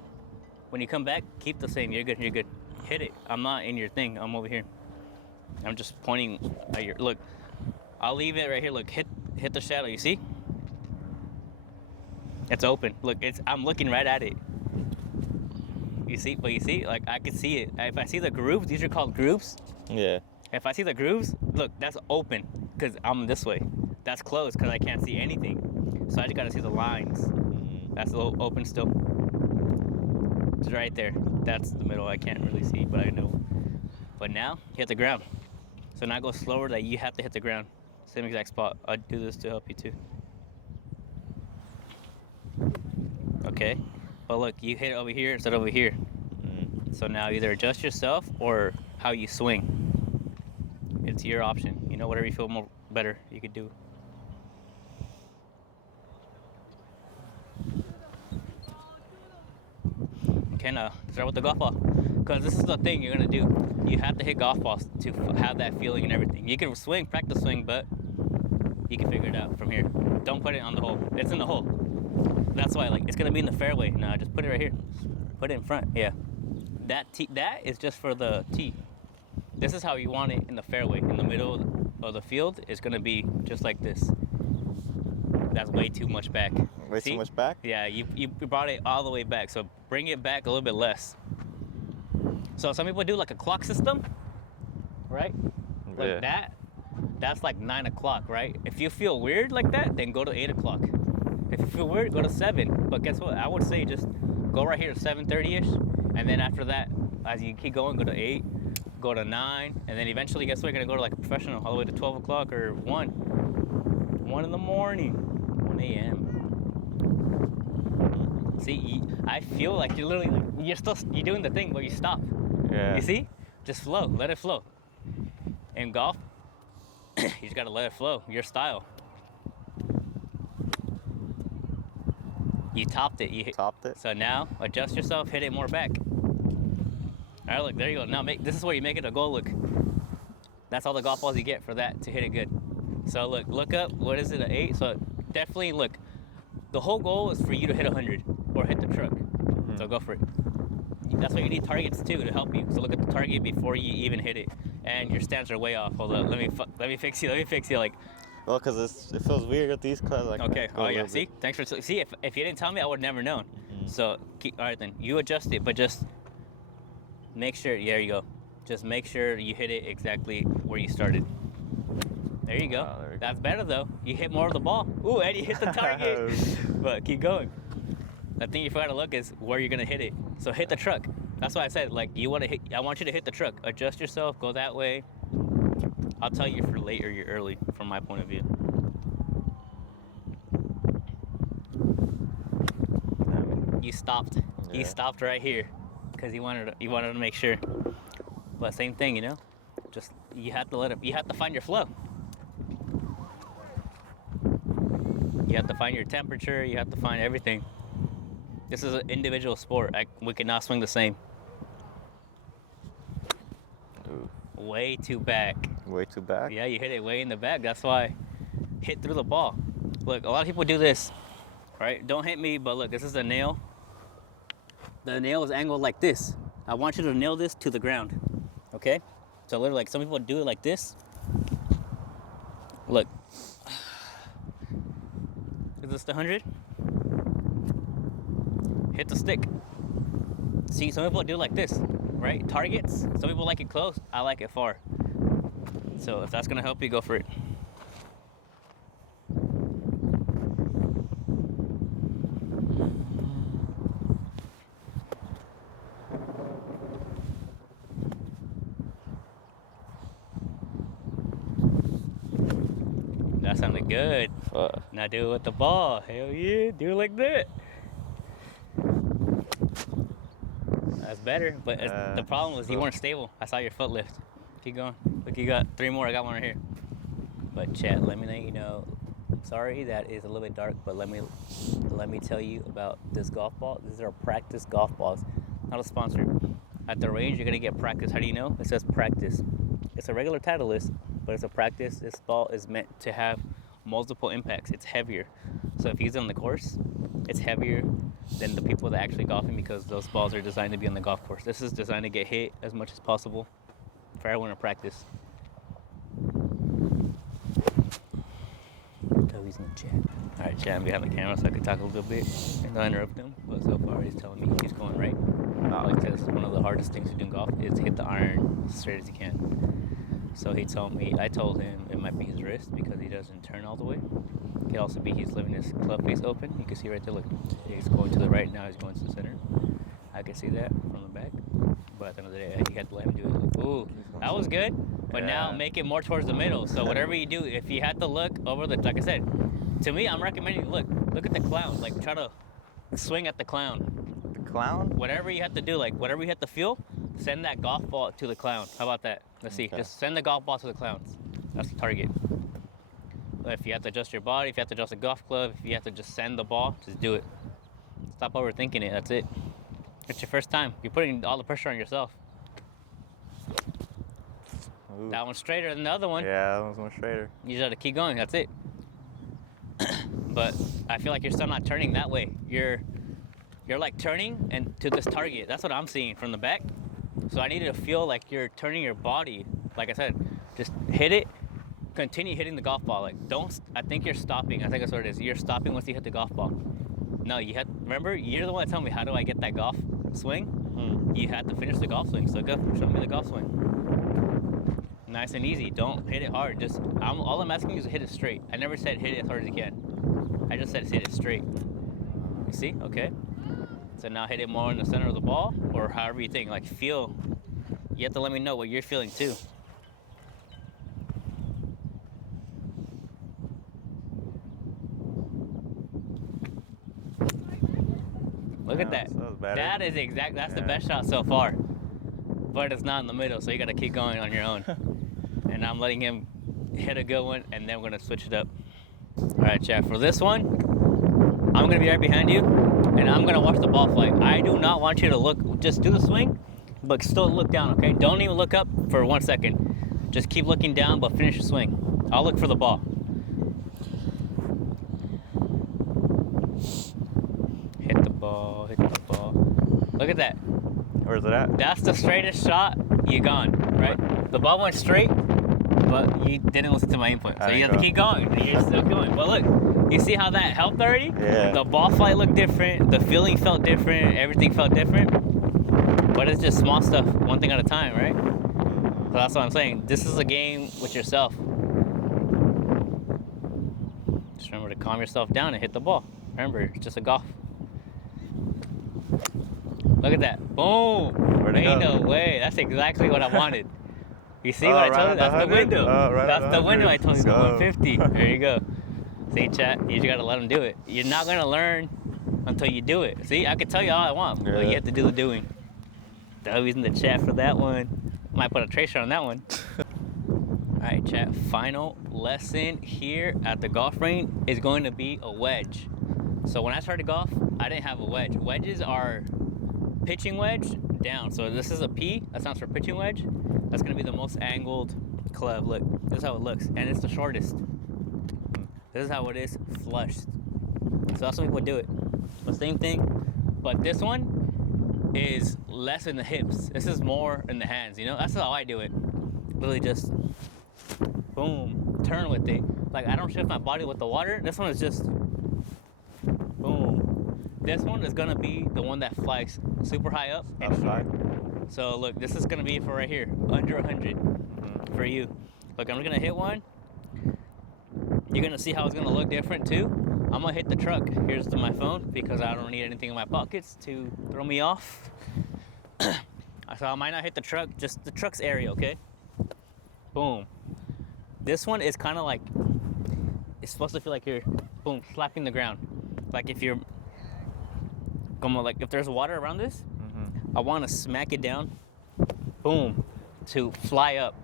when you come back, keep the same. You're good. Hit it. I'm not in your thing. I'm over here. I'm just pointing at your, look. I'll leave it right here. Look, hit the shadow. You see? It's open. Look, I'm looking right at it. You see? Like, I can see it. If I see the grooves, these are called grooves. Yeah. If I see the grooves, look, that's open because I'm this way. That's closed because I can't see anything. So I just gotta see the lines. That's a little open still. It's right there. That's the middle. I can't really see, but I know. But now, hit the ground. So now go slower, that you have to hit the ground. Same exact spot. I'll do this to help you too. Okay. But look, you hit it over here instead of over here. So now either adjust yourself or how you swing. It's your option. Whatever you feel more better, you could do. Okay, now start with the golf ball. Because this is the thing you're going to do. You have to hit golf balls to have that feeling and everything. You can swing, practice swing, but you can figure it out from here. Don't put it on the hole. It's in the hole. That's why, like, it's gonna be in the fairway. Now, just put it right here. Put it in front. Yeah. That is just for the tee. This is how you want it in the fairway. In the middle of the field, it's gonna be just like this. That's way too much back. Way See? too much back? Yeah, you brought it all the way back. So bring it back a little bit less. So some people do like a clock system, right? Like Yeah. that. That's like 9 o'clock, right? If you feel weird like that, then go to 8 o'clock. If you feel weird, go to 7. But guess what? I would say just go right here to 7:30ish, and then after that, as you keep going, go to 8, go to 9, and then eventually, guess what? You're gonna go to like a professional all the way to 12 o'clock or 1 in the morning, 1 a.m. See, I feel like you're literally like, you're doing the thing where you stop. Yeah. You see? Just flow, let it flow. In golf, you just gotta let it flow, your style. You topped it. Topped it. So now adjust yourself, hit it more back. All right, look, there you go. Now this is where you make it a goal look. That's all the golf balls you get for that to hit it good. So look up. What is it? An 8. So definitely look. The whole goal is for you to hit 100 or hit the truck. Mm-hmm. So go for it. That's why you need targets too to help you. So look at the target before you even hit it. And your stance are way off. Hold up. Let me fix you. Let me fix you. Like. Well, because it feels weird with these clubs. Like, Okay. go Oh a yeah. little See. bit. Thanks for see. If you didn't tell me, I would never known. Mm-hmm. So all right then. You adjust it, but just make sure. There you go. Just make sure you hit it exactly where you started. There you go. Wow, there we go. That's better though. You hit more of the ball. Ooh, and you hit the target. But keep going. The thing you forgot to look is where you're gonna hit it. So hit the truck. That's why I said like you want to hit. I want you to hit the truck. Adjust yourself. Go that way. I'll tell you if you're late or you're early from my point of view. You stopped. Yeah. You stopped right here because you wanted to make sure. But same thing, you know. Just you have to let it. You have to find your flow. You have to find your temperature. You have to find everything. This is an individual sport. We cannot swing the same. Ooh. Way too back. Way too back? Yeah, you hit it way in the back. That's why hit through the ball. Look, a lot of people do this, right? Don't hit me, but look, this is a nail. The nail is angled like this. I want you to nail this to the ground, okay? So literally, like some people do it like this. Look. Is this the 100? Hit the stick. See, some people do it like this, right? Targets. Some people like it close. I like it far. So if that's gonna help you, go for it. That sounded good. Now do it with the ball. Hell yeah, do it like that. That's better, but the problem was you weren't stable. I saw your foot lift. Keep going. Look, you got 3 more. I got one right here. But chat, let me let you know. Sorry that is a little bit dark, but let me tell you about this golf ball. These are practice golf balls, not a sponsor. At the range, you're gonna get practice. How do you know? It says practice. It's a regular Titleist, but it's a practice. This ball is meant to have multiple impacts. It's heavier. So if you use it on the course, it's heavier than the people that actually golfing because those balls are designed to be on the golf course. This is designed to get hit as much as possible for everyone to practice. Toby's in the chat. All right, chat, I'm behind the camera so I can talk a little bit and not interrupt him. But so far, he's telling me he's going right. Like that's one of the hardest things to do in golf is hit the iron as straight as you can. So he told me, I told him it might be his wrist because he doesn't turn all the way. It could also be he's leaving his club face open. You can see right there, look, he's going to the right now. He's going to the center. I can see that from the back. But at the end of the day, you had to let him do it. Ooh, that was good. But now make it more towards the middle. So whatever you do, if you had to look over the, like I said, to me, I'm recommending look at the clown. Like try to swing at the clown. The clown? Whatever you have to do, like whatever you have to feel, send that golf ball to the clown. How about that? Let's see. Just send the golf ball to the clowns. That's the target. If you have to adjust your body, if you have to adjust the golf club, if you have to just send the ball, just do it. Stop overthinking it. That's it. It's your first time. You're putting all the pressure on yourself. Ooh. That one's straighter than the other one. Yeah, that one's more straighter. You just have to keep going. That's it. but I feel like you're still not turning that way. You're like turning and to this target. That's what I'm seeing from the back. So I need you to feel like you're turning your body. Like I said, just hit it. Continue hitting the golf ball. Like don't. I think you're stopping. I think that's what it is. You're stopping once you hit the golf ball. No, you had. Remember, you're the one that told me how do I get that golf swing. You had to finish the golf swing. So go show me the golf swing. Nice and easy. Don't hit it hard. Just all I'm asking you is to hit it straight. I never said hit it as hard as you can. I just said hit it straight. You see? Okay. So now hit it more in the center of the ball, or however you think. Like feel. You have to let me know what you're feeling too. Look at that. That is exact. That's the best shot so far. But it's not in the middle, so you got to keep going on your own. And I'm letting him hit a good one, and then we're going to switch it up. All right, chat. For this one, I'm going to be right behind you, and I'm going to watch the ball flight. I do not want you to look. Just do the swing, but still look down, okay? Don't even look up for 1 second. Just keep looking down, but finish the swing. I'll look for the ball. Hit the ball, hit the ball. Look at that. Where's it at? That's the straightest shot. You're gone, right? The ball went straight, but you didn't listen to my input. So you have to keep going. You're still going. But look, you see how that helped already? Yeah. The ball flight looked different. The feeling felt different. Everything felt different. But it's just small stuff, one thing at a time, right? So that's what I'm saying. This is a game with yourself. Just remember to calm yourself down and hit the ball. Remember, it's just a golf. Look at that. Boom. Ain't no way. That's exactly what I wanted. You see what I told you? That's the window. That's the window I told you. The 150. There you go. See, chat? You just got to let them do it. You're not going to learn until you do it. See, I can tell you all I want, but you have to do the doing. W's in the chat for that one. Might put a tracer on that one. All right, chat. Final lesson here at the golf range is going to be a wedge. So when I started golf, I didn't have a wedge. Wedges are pitching wedge down. So this is a P. That stands for pitching wedge. That's going to be the most angled club. Look, this is how it looks. And it's the shortest. This is how it is flushed. So that's what people do it. The same thing. But this one is less in the hips. This is more in the hands, you know? That's how I do it. Literally just boom, turn with it. Like I don't shift my body with the water. This one is just boom. This one is gonna be the one that flies super high up and short. So look, this is gonna be for right here, under 100 for you. Look, I'm gonna hit one. You're gonna see how it's gonna look different too. I'm gonna hit the truck. Here's to my phone because I don't need anything in my pockets to throw me off. So I might not hit the truck, just the truck's area, okay? Boom. This one is kind of like, it's supposed to feel like you're, boom, slapping the ground. Like if you're, like if there's water around this, I want to smack it down, boom, to fly up.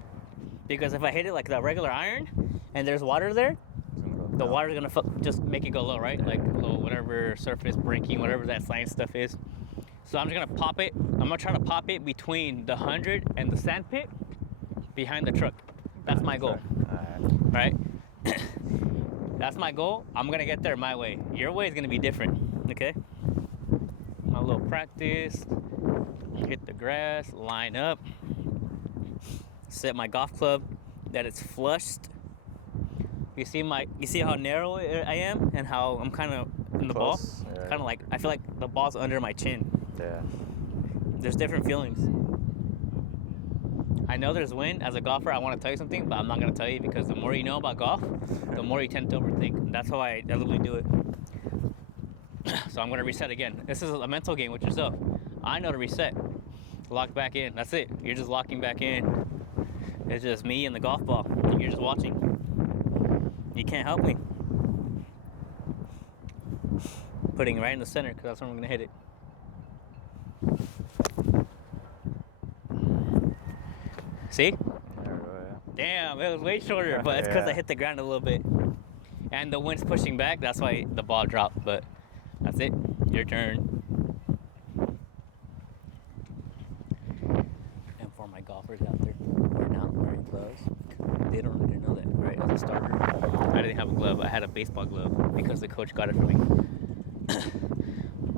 Because if I hit it like the regular iron and there's water there, the water's gonna just make it go low, right? Like low, whatever surface breaking, whatever that science stuff is. So I'm just gonna pop it. I'm gonna try to pop it between the 100 and the sand pit behind the truck. That's my goal. Right? That's my goal. I'm gonna get there my way. Your way is gonna be different, okay? My little practice. Hit the grass, line up. Set my golf club that it's flushed. You see how narrow I am and how I'm kind of in the ball? Yeah. Kind of like, I feel like the ball's under my chin. Yeah. There's different feelings. I know there's wind. As a golfer, I want to tell you something, but I'm not going to tell you because the more you know about golf, the more you tend to overthink. That's how I literally do it. So I'm going to reset again. This is a mental game with yourself. I know to reset. Lock back in. That's it. You're just locking back in. It's just me and the golf ball. You're just watching. You can't help me. Putting it right in the center because that's where I'm going to hit it. See? Damn, it was way shorter, but it's because I hit the ground a little bit. And the wind's pushing back, that's why the ball dropped, but that's it. Your turn. And for my golfers out there, we're not wearing gloves. They don't need to know that, right? as a starter. I didn't have a glove. I had a baseball glove because the coach got it for me.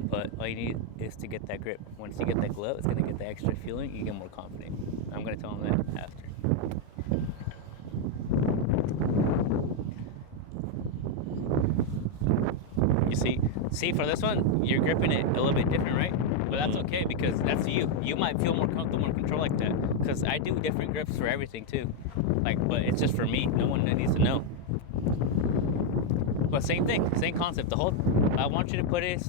But all you need is to get that grip. Once you get that glove, it's gonna get the extra feeling. You get more confident. I'm gonna tell him that after. You see, for this one, you're gripping it a little bit different, right? But that's okay because that's you. You might feel more comfortable in control like that. Because I do different grips for everything too. But it's just for me. No one needs to know. But same thing, same concept. I want you to put it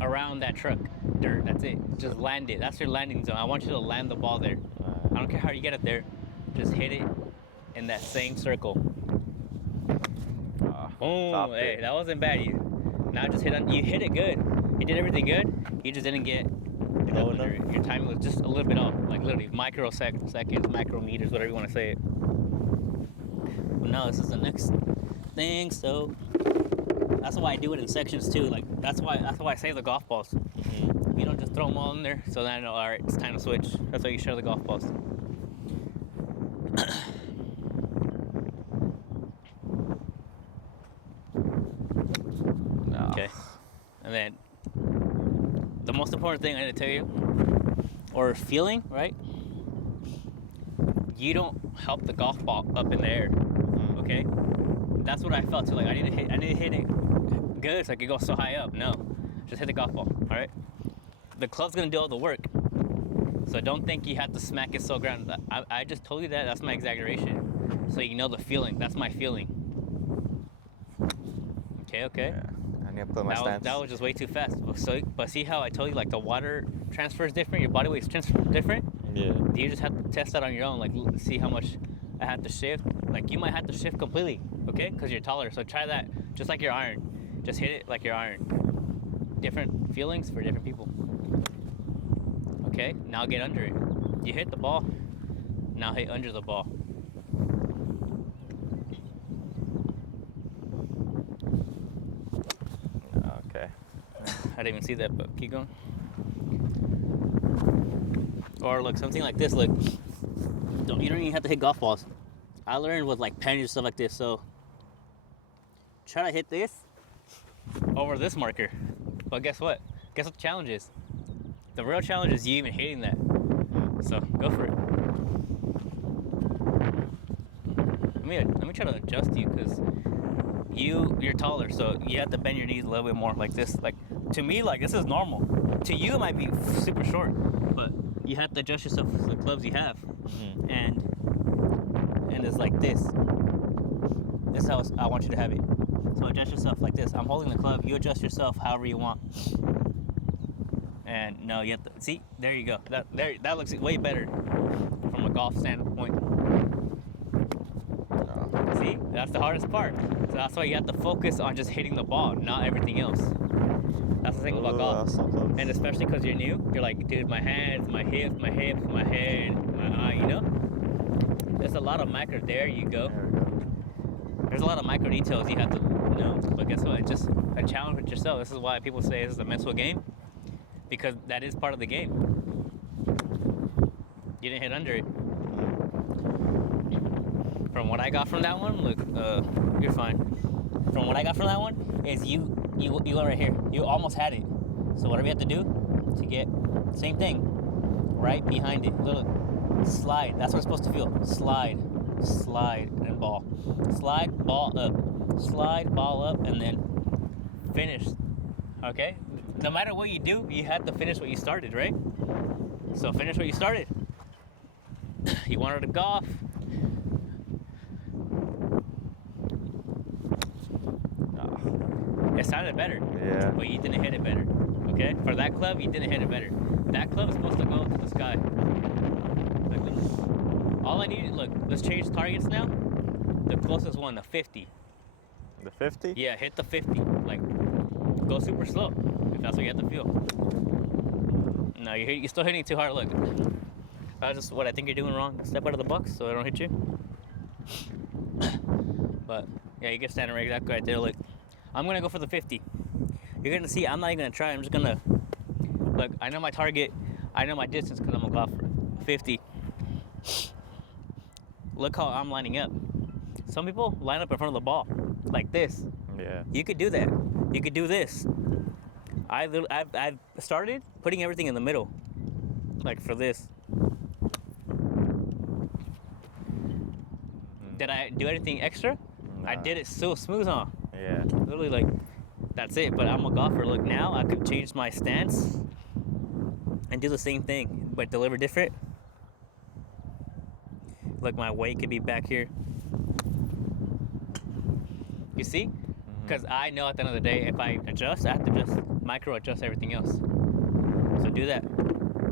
around that truck, dirt. That's it. Just land it. That's your landing zone. I want you to land the ball there. I don't care how you get it there. Just hit it in that same circle. Boom! Hey, that wasn't bad. Now just hit on. You hit it good. You did everything good. You just didn't get your timing was just a little bit off, like literally microseconds, micrometers, whatever you want to say it. But no, this is the next thing. So that's why I do it in sections too. Like that's why I save the golf balls. You don't just throw them all in there. So then I know, all right, it's time to switch. That's why you share the golf balls. Okay, and then the most important thing I need to tell you, or feeling, right? You don't help the golf ball up in the air. Okay, that's what I felt too. Like I need to hit it good so I can go so high up. No, just hit the golf ball. All right, the club's gonna do all the work. So don't think you have to smack it so ground. I just told you that. That's my exaggeration. So you know the feeling. That's my feeling. Okay. Yeah. I need to put my stance. That was just way too fast. But see how I told you, like the water transfer is different, your body weight's different? Yeah. You just have to test that on your own, like see how much I have to shift. Like you might have to shift completely, okay? Because you're taller. So try that, just like your iron. Just hit it like your iron. Different feelings for different people. Okay, now get under it. You hit the ball, now hit under the ball. Okay. I didn't even see that, but keep going. Or look, something like this. Look, you don't even have to hit golf balls. I learned with like pens and stuff like this. So try to hit this over this marker. But guess what? Guess what the challenge is? The real challenge is you even hitting that. So go for it. Let me try to adjust you because you're taller, so you have to bend your knees a little bit more like this. Like to me, like this is normal. To you, it might be super short, but you have to adjust yourself to the clubs you have. And it's like this. This is how I want you to have it. So adjust yourself like this. I'm holding the club. You adjust yourself however you want. And no, you have to see. There you go. That looks way better from a golf standpoint. See, that's the hardest part. So that's why you have to focus on just hitting the ball, not everything else. That's the thing about golf. So close. And especially because you're new, you're like, dude, my hands, my hips, my head, my eye. You know, there's a lot of micro. There you go. There's a lot of micro details you have to know. But guess what? It's just a challenge with yourself. This is why people say this is a mental game. Because that is part of the game. You didn't hit under it. From what I got from that one, look, you're fine. From what I got from that one is you went right here. You almost had it. So whatever you have to do to get, same thing, right behind it. Look, slide. That's what it's supposed to feel. Slide, and ball. Slide, ball up. Slide, ball up, and then finish. Okay? No matter what you do, you have to finish what you started, right? So finish what you started. You wanted to golf. It sounded better. Yeah. But you didn't hit it better. Okay? For that club, you didn't hit it better. That club is supposed to go to the sky. Like this. All I need, look, let's change targets now. The closest one, the 50. The 50? Yeah, hit the 50. Like, go super slow. If that's what you have to feel. No, you're still hitting it too hard. Look, that's just what I think you're doing wrong. Step out of the box so I don't hit you. But yeah, you get standing right exactly right there. Look, I'm gonna go for the 50. You're gonna see. I'm not even gonna try. I'm just gonna look. I know my target. I know my distance because I'm a golfer. 50. Look how I'm lining up. some people line up in front of the ball like this. Yeah. You could do that. You could do this. I've started putting everything in the middle, like for this. Did I do anything extra? Nah. I did it so smooth, huh? Yeah. Literally, like, that's it. But I'm a golfer. Look, now I could change my stance and do the same thing, but deliver different. Look, my weight could be back here. You see? Because I know at the end of the day, if I adjust, I have to just micro adjust everything else. So do that.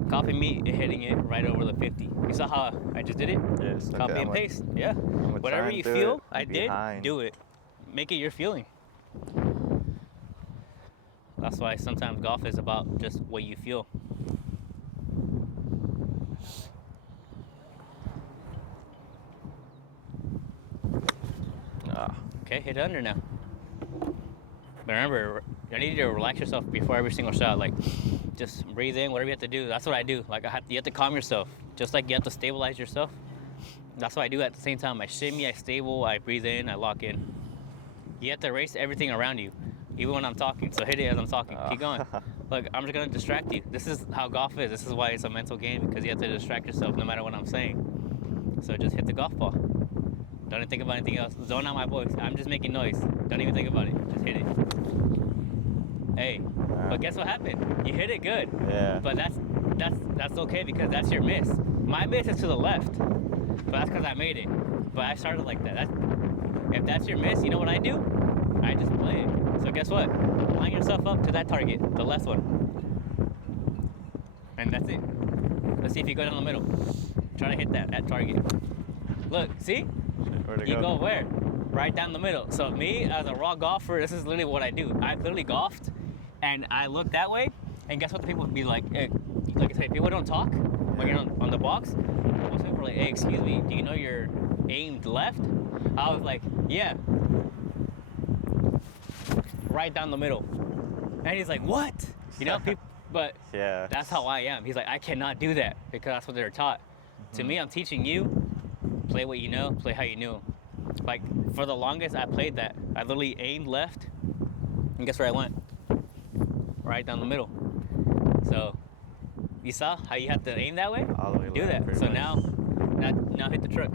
Copy me hitting it right over the 50. You saw how I just did it? Yes. Copy and paste. Yeah. Whatever you feel, I did, do it. Make it your feeling. That's why sometimes golf is about just what you feel. Okay, hit under now. But remember, I need you to relax yourself before every single shot. Like, just breathe in, whatever you have to do. That's what I do. Like, you have to calm yourself. Just like you have to stabilize yourself. That's what I do at the same time. I shimmy, I stable, I breathe in, I lock in. You have to erase everything around you, even when I'm talking. So hit it as I'm talking. Keep going. Look, I'm just going to distract you. This is how golf is. This is why it's a mental game, because you have to distract yourself no matter what I'm saying. So just hit the golf ball. Don't even think about anything else. Zone out my voice. I'm just making noise. Don't even think about it. Just hit it. Hey, but guess what happened? You hit it good. Yeah. But that's okay, because that's your miss. My miss is to the left, but that's because I made it. But I started like that. If that's your miss, you know what I do? I just play it. So guess what? Line yourself up to that target, the left one. And that's it. Let's see if you go down the middle. Try to hit that target. Look, see? Where'd it You go? go where? Right down the middle. So me, as a raw golfer, this is literally what I do. I literally golfed, and I look that way, and guess what the people would be like? Like I said, people don't talk when you're on the box. Most people are like, hey, excuse me, do you know you're aimed left? I was like, yeah. Right down the middle. And he's like, what? You know, people, but Yeah. that's how I am. He's like, I cannot do that, because that's what they're taught. To me, I'm teaching you, play what you know, play how you knew. Like, for the longest, I played that. I literally aimed left, and guess where I went? Right down the middle. So, you saw how you have to aim that way? All the way Do left, that. pretty So much. now hit the truck.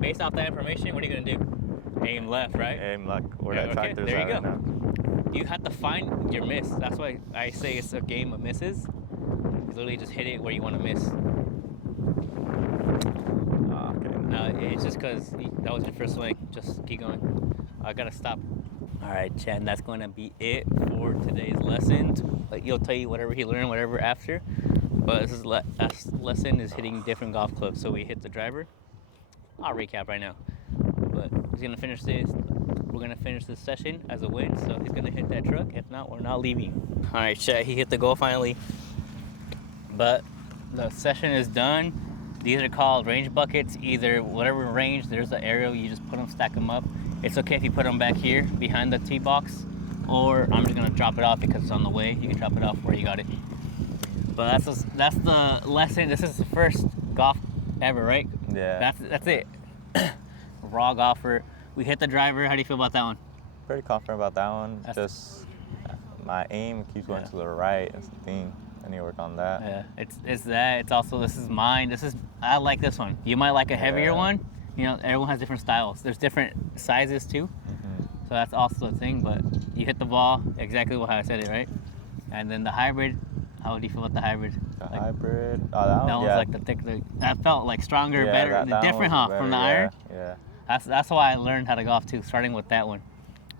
Based off that information, what are you gonna do? Aim left, right? Aim like where Yeah, that okay, tractor's there you at right go. now. You have to find your miss. That's why I say it's a game of misses. You literally just hit it where you want to miss. Okay. No, it's just because that was your first swing. Just keep going. I gotta stop. All right, Chad, and that's going to be it for today's lesson. He'll tell you whatever he learned, whatever after. But this is last lesson is hitting different golf clubs. So we hit the driver. I'll recap right now. But he's gonna finish this. We're gonna finish this session as a win. So he's gonna hit that truck. If not, we're not leaving. All right, Chad, he hit the goal finally. But the session is done. These are called range buckets. Either whatever range, there's the aerial, you just put them, stack them up. It's okay if you put them back here behind the tee box, or I'm just gonna drop it off because it's on the way. You can drop it off where you got it. But that's the lesson. This is the first golf ever, right? Yeah. That's it. Raw golfer. We hit the driver. How do you feel about that one? Pretty confident about that one. That's- Just my aim keeps going to the right. That's the thing. I need to work on that. Yeah, it's that. It's also, this is mine. I like this one. You might like a heavier one. You know, everyone has different styles. There's different sizes too. So that's also a thing. But you hit the ball exactly how I said it, right? And then the hybrid. How do you feel about the hybrid? The Like, hybrid. Oh, that one. that one's Yeah. like the thick. That felt like stronger, Yeah, better, that different, one's huh? better, From the yeah, iron. Yeah. That's why I learned how to golf too, starting with that one.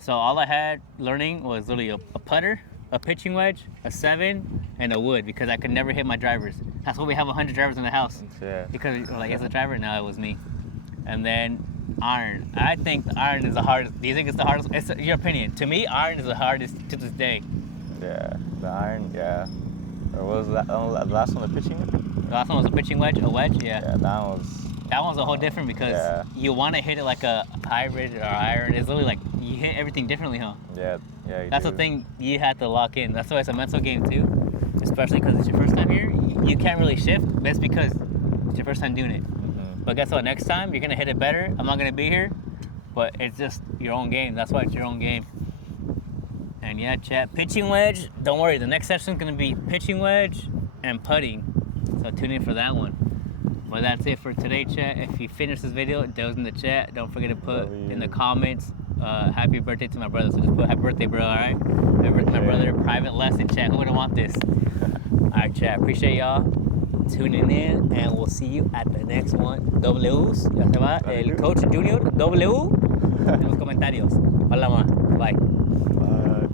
So all I had learning was literally a putter, a pitching wedge, a 7, and a wood, because I could never hit my drivers. That's why we have 100 drivers in the house. Yeah. Because like, it's a driver, now it was me. And then iron. I think the iron is the hardest. Do you think it's the hardest? It's your opinion. To me, iron is the hardest to this day. Yeah. The iron. Yeah. Or what was that? The last one, the pitching. The last one was a pitching wedge, a wedge, yeah. Yeah. That was. That one's a whole different, because you want to hit it like a hybrid or iron. It's literally like you hit everything differently, huh? Yeah. Yeah. You That's do. the thing you have to lock in. That's why it's a mental game too, especially because it's your first time here. You can't really shift, but it's because it's your first time doing it. But guess what? Next time you're gonna hit it better. I'm not gonna be here, but it's just your own game. That's why it's your own game. And yeah, chat, pitching wedge, don't worry, the next session is going to be pitching wedge and putting. So tune in for that one. Well, that's it for today, chat. If you finish this video, those in the chat, don't forget to put in the comments, happy birthday to my brother. So just put happy birthday, bro, all right? Happy birthday to my brother, private lesson, chat. Who wouldn't want this? All right, chat, appreciate y'all tuning in, and we'll see you at the next one. W's, ya se va el coach junior, W, en los comentarios. Hola, ma. Bye.